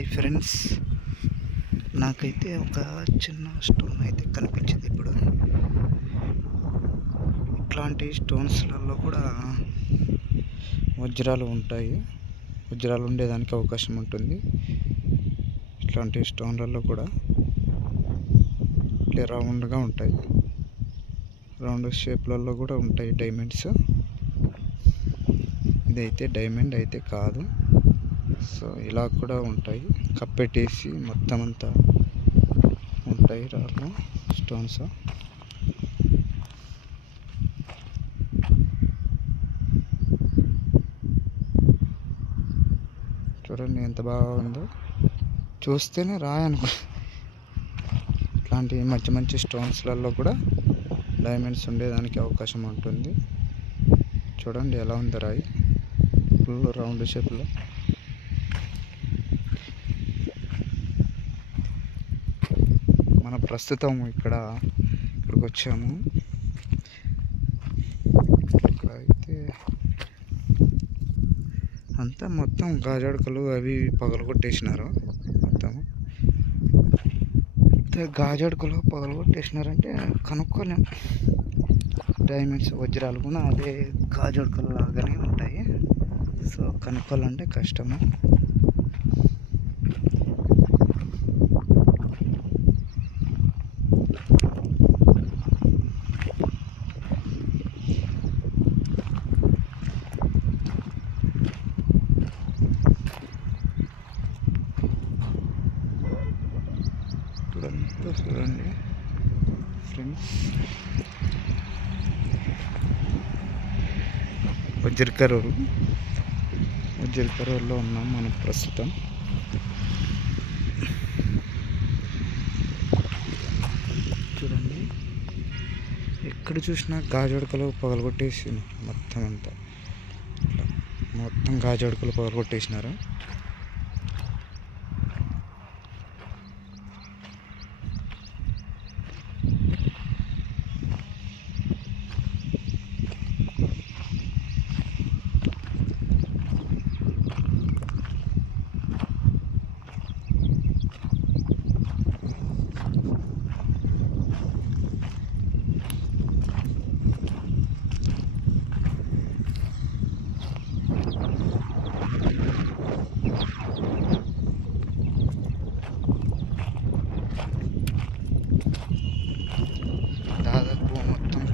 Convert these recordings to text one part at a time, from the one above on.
Hi friends, నాకైతే ఒక చిన్న స్టోన్ అయితే కనిపించింది. ఇప్పుడు ఇట్లాంటి స్టోన్స్లలో కూడా వజ్రాలు ఉంటాయి. వజ్రాలు ఉండేదానికి అవకాశం ఉంటుంది. ఇట్లాంటి స్టోన్లలో కూడా ఇట్లా రౌండ్గా ఉంటాయి. రౌండ్ షేప్లలో కూడా ఉంటాయి డైమండ్స్. ఇదైతే డైమండ్ అయితే కాదు. సో ఇలా కూడా ఉంటాయి. కప్పెట్టేసి మొత్తం అంతా ఉంటాయి రాళ్ళు, స్టోన్స్. చూడండి ఎంత బాగుందో, చూస్తేనే రాయనుకో. ఇట్లాంటి మంచి మంచి స్టోన్స్లలో కూడా డైమండ్స్ ఉండేదానికి అవకాశం ఉంటుంది. చూడండి ఎలా ఉందో రాయి, ఫుల్ రౌండ్ షేప్లో. మన ప్రస్తుతం ఇక్కడికి వచ్చాము. అయితే అంతా మొత్తం గాజాడుకలు అవి పగలగొట్టేసినారు. మొత్తం గాజాడుకలు పగలగొట్టేసినారంటే కనుక్కోలేం. డైమండ్స్, వజ్రాలు కూడా అదే గాజాడుకలు లాగానే ఉంటాయి. సో కనుక్కోవాలంటే కష్టము. చూడండి ఫ్రెండ్స్, వజ్రకరూరులో ఉన్నాం మనం ప్రస్తుతం. చూడండి ఎక్కడ చూసినా గాజుడకలు పగలగొట్టేసి మొత్తం అంతా మొత్తం గాజుడకలు పగలగొట్టేసినారు.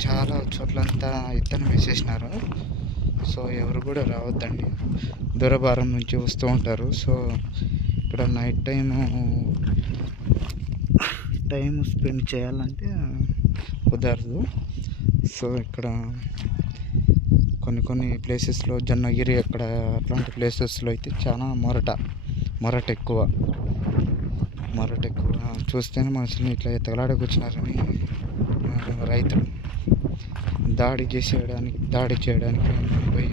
చాలా చోట్లంతా ఇత్తనం వేసేసినారు. సో ఎవరు కూడా రావద్దండి, దూరభారం నుంచి వస్తూ ఉంటారు. సో ఇక్కడ నైట్ టైం స్పెండ్ చేయాలంటే కుదరదు. సో ఇక్కడ కొన్ని ప్లేసెస్లో, జొన్నగిరి అక్కడ అట్లాంటి ప్లేసెస్లో అయితే చాలా మొరట ఎక్కువ చూస్తేనే మనుషుల్ని ఇట్లా ఎత్తగలాడకు వచ్చినారని రైతులు దాడి చేయడానికి పోయి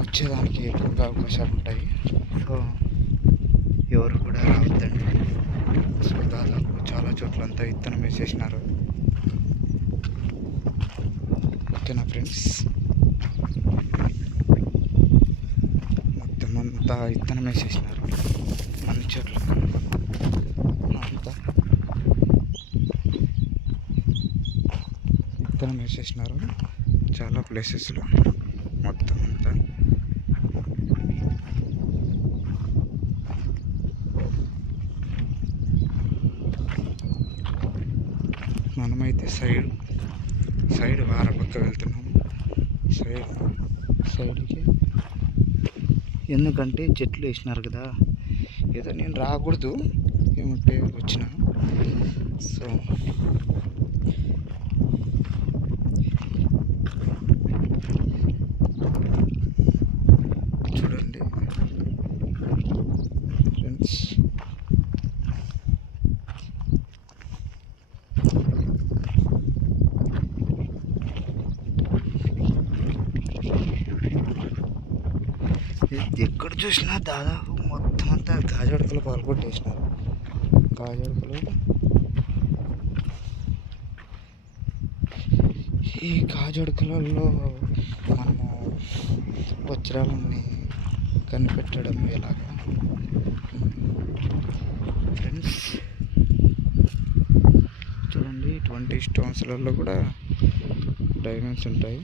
వచ్చేదానికి ఎక్కువగా అవకాశాలు ఉంటాయి. సో ఎవరు కూడా రావద్దండి. సో దాదాపు చాలా చోట్లంతా ఇత్తనం వేసేసినారు. ఓకేనా ఫ్రెండ్స్, మొత్తం అంతా ఇత్తనం వేసేసినారు అన్ని చోట్ల. అంతా ఇత్తనం వేసేసినారు చాలా ప్లేసెస్లో మొత్తం అంతా. మనమైతే సైడ్ వారపక్క వెళ్తున్నాము. సైడ్కి ఎందుకంటే చెట్లు వేసినారు కదా, ఏదో నేను రాకూడదు ఏమంటే వచ్చిన. సో చూడండి ఫ్రెండ్స్, ఎక్కడ చూసినా దాదాపు మొత్తం అంతా గాజుడకలు పాల్గొట్టేసినారు. ఈ గాజుడకలలో మనము వజ్రాలని కనిపెట్టడం ఎలాగా? ఈ స్టోన్స్లలో కూడా డైమండ్స్ ఉంటాయి.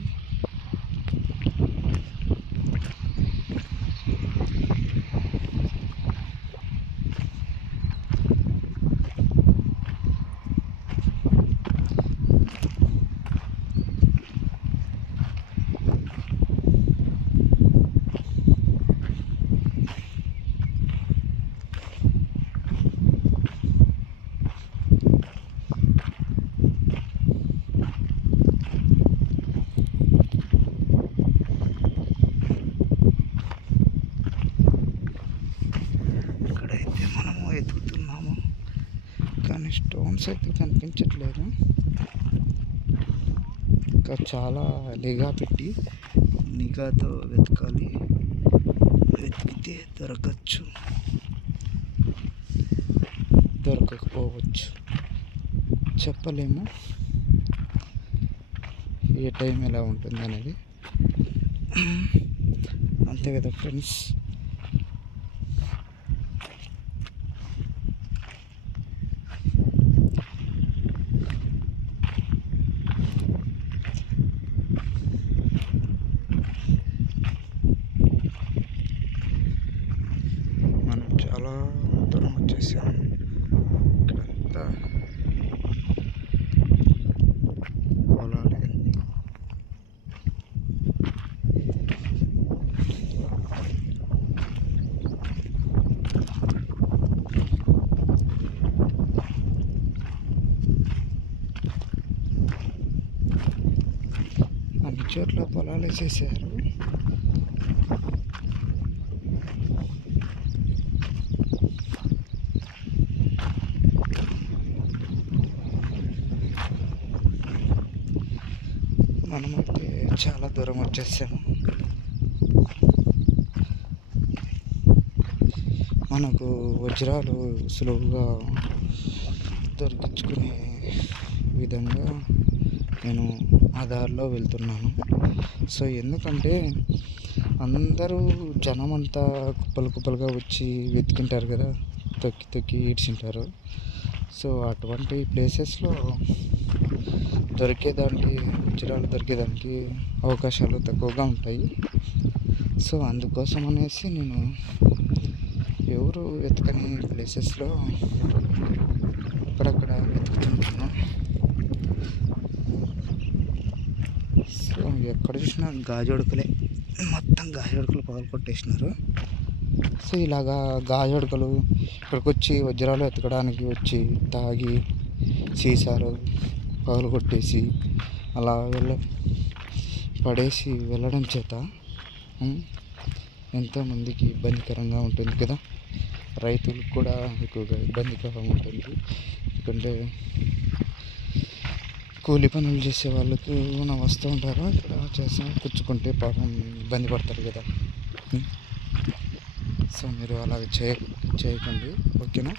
ఇక్కడైతే మనము ఎదుగుతున్నాము కానీ స్టోన్స్ అయితే కనిపించట్లేదు. ఇంకా చాలా నిఘాతో వెతకాలి. వెతికితే దొరకచ్చు, దొరకకపోవచ్చు, చెప్పలేము. ఏ టైం ఎలా ఉంటుంది అనేది. అంతే కదా ఫ్రెండ్స్. మనం చాలా దూరం వచ్చేసాము. ఇక్కడంతా పొలాలు అన్నీ. అన్ని చోట్ల పొలాలు వేసేసారు. మనమైతే చాలా దూరం వచ్చేసాము. మనకు వజ్రాలు సులువుగా దొరికించుకునే విధంగా నేను ఆ దారిలో వెళ్తున్నాను. సో ఎందుకంటే అందరూ జనం అంతా కుప్పలుగా వచ్చి వెతుకుంటారు కదా, తొక్కి ఈడ్చింటారు. సో అటువంటి ప్లేసెస్లో వజ్రాలు దొరికేదానికి అవకాశాలు తక్కువగా ఉంటాయి. సో అందుకోసం అనేసి నేను ఎవరు వెతకని ప్లేసెస్లో అక్కడక్కడ వెతుకుతుంటాను. సో ఎక్కడ చూసినా గాజుడుకలే, మొత్తం గాజుడుకలు పగలగొట్టేసినారు. సో ఇలాగా గాజుడుకలు ఇక్కడికి వచ్చి వజ్రాలు వెతకడానికి వచ్చి తాగి సీసాలు పగలగొట్టేసి అలా పడేసి వెళ్ళడం చేత ఎంతోమందికి ఇబ్బందికరంగా ఉంటుంది కదా. రైతులకు కూడా ఎక్కువగా ఇబ్బందికరంగా ఉంటుంది. ఎందుకంటే కూలి పనులు చేసే వాళ్ళకు వస్తూ ఉంటారు. ఇక్కడ చేసి పుచ్చుకుంటే పాపం ఇబ్బంది పడతారు కదా. సో మీరు అలాగ చేయకండి, ఓకేనా.